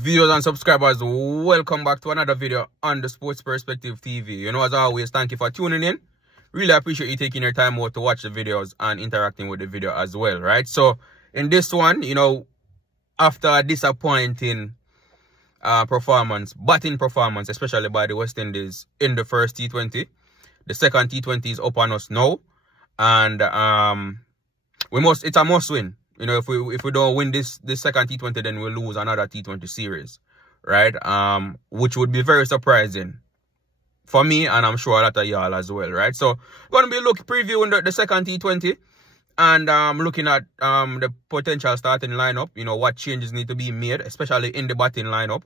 Viewers and subscribers, welcome back to another video on the Sports Perspective TV. You know, as always, thank you for tuning in. Really appreciate you taking your time out to watch the videos and interacting with the video as well, right? So, in this one, you know, after a disappointing batting performance, especially by the West Indies in the first T20, the second T20 is up on us now, and it's a must win. You know, if we don't win this second T20, then we'll lose another T20 series, right? Which would be very surprising for me, and I'm sure a lot of y'all as well, right? So, going to be previewing the second T20 and looking at the potential starting lineup. You know, what changes need to be made, especially in the batting lineup,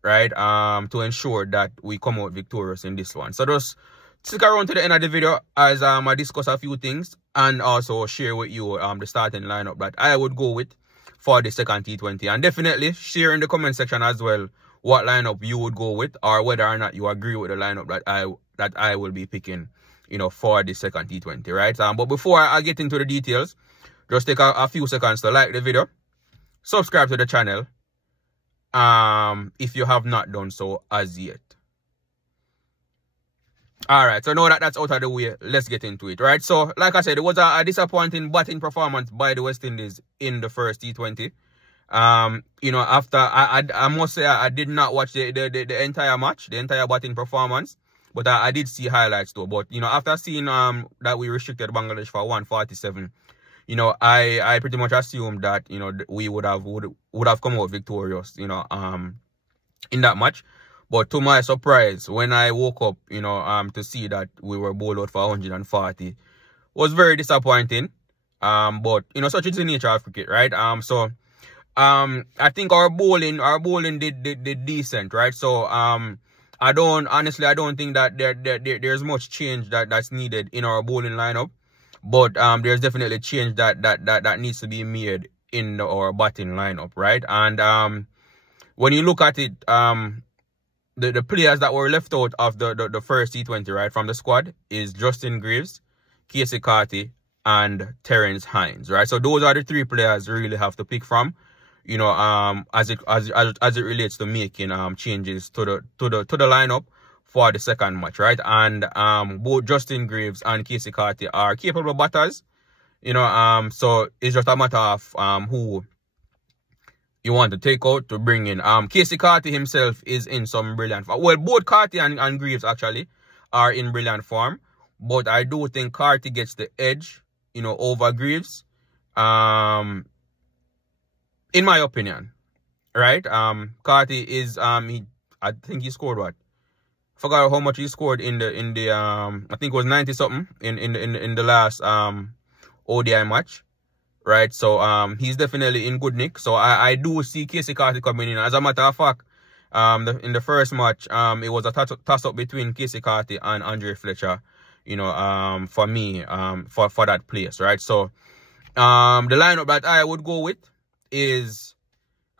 right? To ensure that we come out victorious in this one. So just stick around to the end of the video as I discuss a few things and also share with you the starting lineup that I would go with for the second T20. And definitely share in the comment section as well what lineup you would go with, or whether or not you agree with the lineup that I will be picking, you know, for the second T20, right? But before I get into the details, just take a few seconds to like the video, subscribe to the channel if you have not done so as yet. Alright, so now that that's out of the way, let's get into it, right? So, like I said, it was a disappointing batting performance by the West Indies in the first T20. You know, after, I must say, I did not watch the entire match, the entire batting performance, but I did see highlights though. But, you know, after seeing that we restricted Bangladesh for 147, you know, I pretty much assumed that, you know, we would have come out victorious, you know, in that match. But to my surprise, when I woke up, you know, to see that we were bowled out for 140, was very disappointing. But, you know, such is the nature of cricket, right? So, I think our bowling did decent, right? So, I don't think that there's much change that's needed in our bowling lineup. But, there's definitely change that needs to be made in our batting lineup, right? And, when you look at it, the players that were left out of the first T20, right, from the squad is Justin Greaves, Casey Carty, and Terence Hines, right? So those are the three players you really have to pick from, you know, as it relates to making changes to the lineup for the second match, right? And both Justin Greaves and Casey Carty are capable batters, you know, so it's just a matter of who you want to take out to bring in. Casey Carty himself is in some brilliant form. Well, both Carty and Greaves actually are in brilliant form. But I do think Carty gets the edge, you know, over Greaves. In my opinion. Right? Carty is I think he scored what? I forgot how much he scored in the I think it was 90 something in the last ODI match. Right, so he's definitely in good nick. So I do see Casey Carty coming in. As a matter of fact, in the first match, it was a toss-up between Casey Carty and Andre Fletcher, you know, for me, for that place, right? So the lineup that I would go with is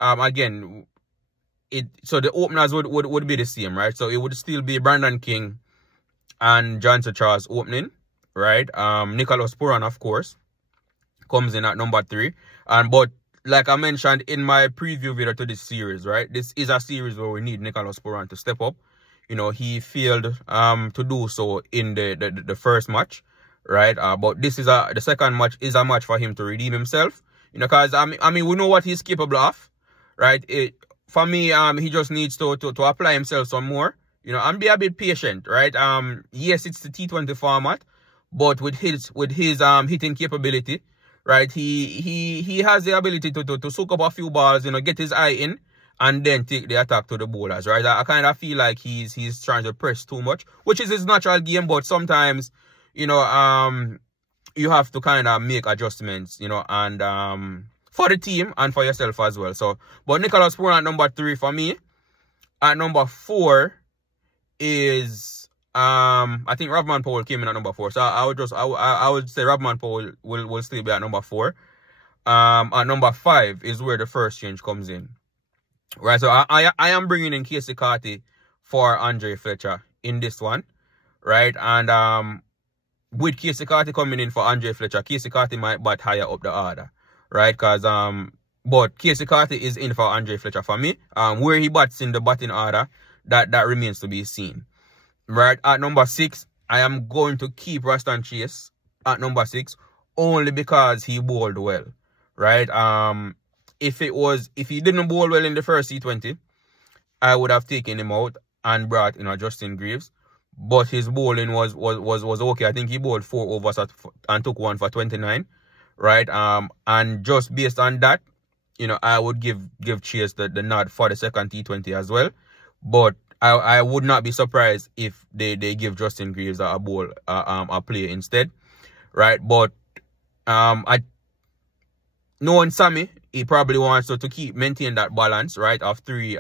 again, so the openers would be the same, right? So it would still be Brandon King and Johnson Charles opening, right? Nicholas Pooran, of course, comes in at number 3. But like I mentioned in my preview video to this series, right, this is a series where we need Nicholas Pooran to step up. You know, he failed to do so in the first match, right? But this is the second match is a match for him to redeem himself, you know, because I mean we know what he's capable of, right? For me, he just needs to apply himself some more, you know, and be a bit patient, right? Yes, it's the T20 format, but with his hitting capability, right, he has the ability to soak up a few balls, you know, get his eye in, and then take the attack to the bowlers, right? I kind of feel like he's trying to press too much, which is his natural game, but sometimes, you know, you have to kind of make adjustments, you know, and for the team and for yourself as well. So, but Nicholas Pooran at number 3 for me. At number 4 is I think Ravman Powell came in at number 4. So I would say Ravman Powell will still be at number 4. At number 5 is where the first change comes in. Right, so I am bringing in Casey Carty for Andre Fletcher in this one. Right, and with Casey Carty coming in for Andre Fletcher, Casey Carty might bat higher up the order. Right, because But Casey Carty is in for Andre Fletcher for me. Where he bats in the batting order, that remains to be seen. Right, at number 6, I am going to keep Raston Chase at number 6 only because he bowled well. Right? If he didn't bowl well in the first T20, I would have taken him out and brought in Justin Greaves. But his bowling was okay. I think he bowled 4 overs and took 1 for 29. Right? And just based on that, I would give Chase the nod for the second T20 as well. But I would not be surprised if they give Justin Greaves a play instead. Right? But knowing Sammy, he probably wants to maintain that balance, right, of 3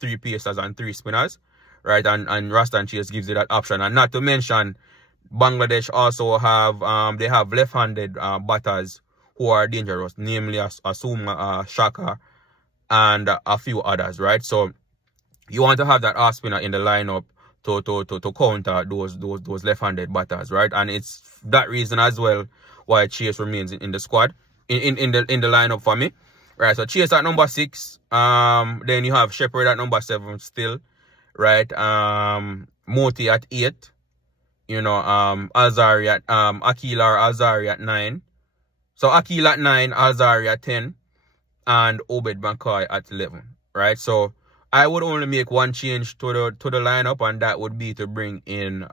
pacers and 3 spinners, right, and Raston Chase gives you that option. And not to mention, Bangladesh also have they have left-handed batters who are dangerous, namely Asuma, Shaka, and a few others, right? So you want to have that off spinner in the lineup to counter those left-handed batters, right? And it's that reason as well why Chase remains in the squad, in the lineup for me. Right, so Chase at number 6. Then you have Shepherd at number 7 still. Right. Moti at 8. Alzarri at Akil or Alzarri at 9. So Akil at 9, Alzarri at 10, and Obed McCoy at 11. Right. So I would only make one change to the lineup, and that would be to bring in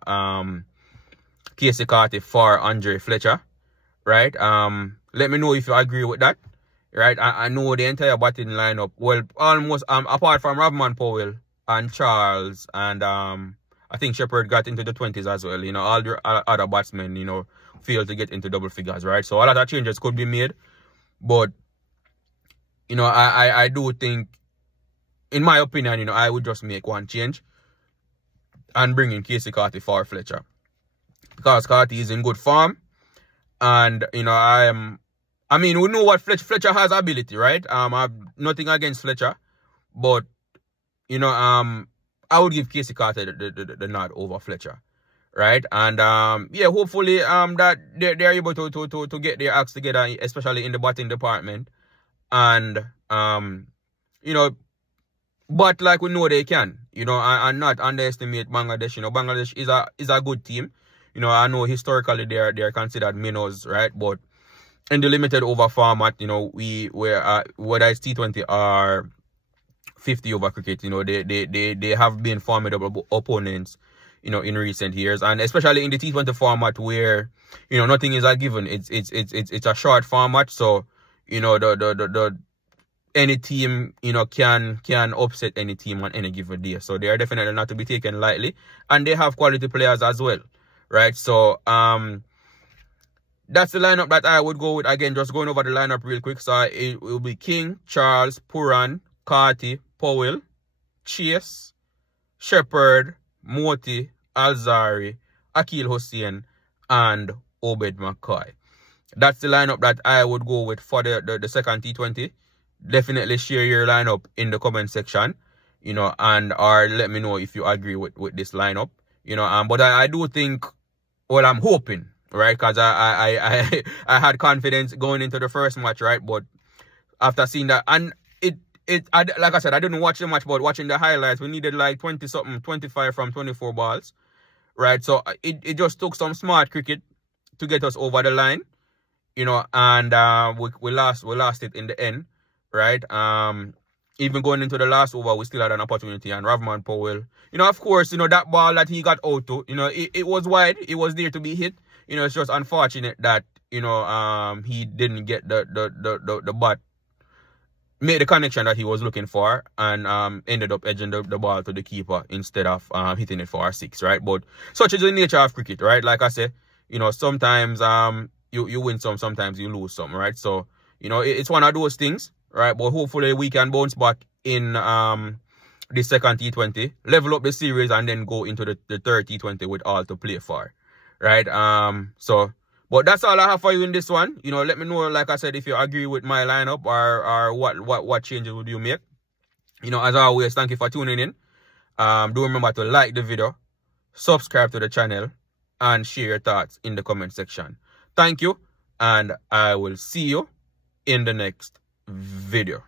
Casey Carty for Andre Fletcher. Right. Let me know if you agree with that. Right. I know the entire batting lineup. Well, almost apart from Ravman Powell and Charles, and I think Shepherd got into the 20s as well. All the other batsmen, failed to get into double figures, right? So a lot of changes could be made. But, I do think, in my opinion, I would just make one change and bring in Casey Carty for Fletcher. Because Carty is in good form. And, we know what Fletcher has ability, right? I have nothing against Fletcher. But, I would give Casey Carty the nod over Fletcher. Right? And yeah, hopefully that they're able to get their acts together, especially in the batting department. And but like we know they can, and not underestimate Bangladesh. Bangladesh is a good team. I know historically they're considered minnows, right? But in the limited over format, whether it's T20 or 50 over cricket, they have been formidable opponents, in recent years, and especially in the T20 format where, nothing is a given. It's a short format, so any team, can upset any team on any given day. So they are definitely not to be taken lightly, and they have quality players as well, right? So that's the lineup that I would go with. Again, just going over the lineup real quick. So it will be King, Charles, Pooran, Carty, Powell, Chase, Shepherd, Moti, Alzarri, Akil Hussain, and Obed McCoy. That's the lineup that I would go with for the second T20. Definitely share your lineup in the comment section, and or let me know if you agree with this lineup, but I do think, well, I'm hoping, right, because I had confidence going into the first match, right, but after seeing that, and like I said, I didn't watch the match, but watching the highlights, we needed like 20-something, 25 from 24 balls, right? So it just took some smart cricket to get us over the line, and we lost it in the end, right? Even going into the last over, we still had an opportunity, and Ravman Powell, of course, that ball that he got out to, it was wide, it was there to be hit. It's just unfortunate that, he didn't get the bat, made the connection that he was looking for, and ended up edging the ball to the keeper instead of hitting it for a 6, right? But such is the nature of cricket, right? Like I said, sometimes you win some, sometimes you lose some, right? So, it's one of those things, right? But hopefully we can bounce back in the second T20, level up the series, and then go into the third T20 with all to play for, right? But that's all I have for you in this one. Let me know, like I said, if you agree with my lineup, or what changes would you make. As always, thank you for tuning in. Do remember to like the video, subscribe to the channel, and share your thoughts in the comment section. Thank you, and I will see you in the next video.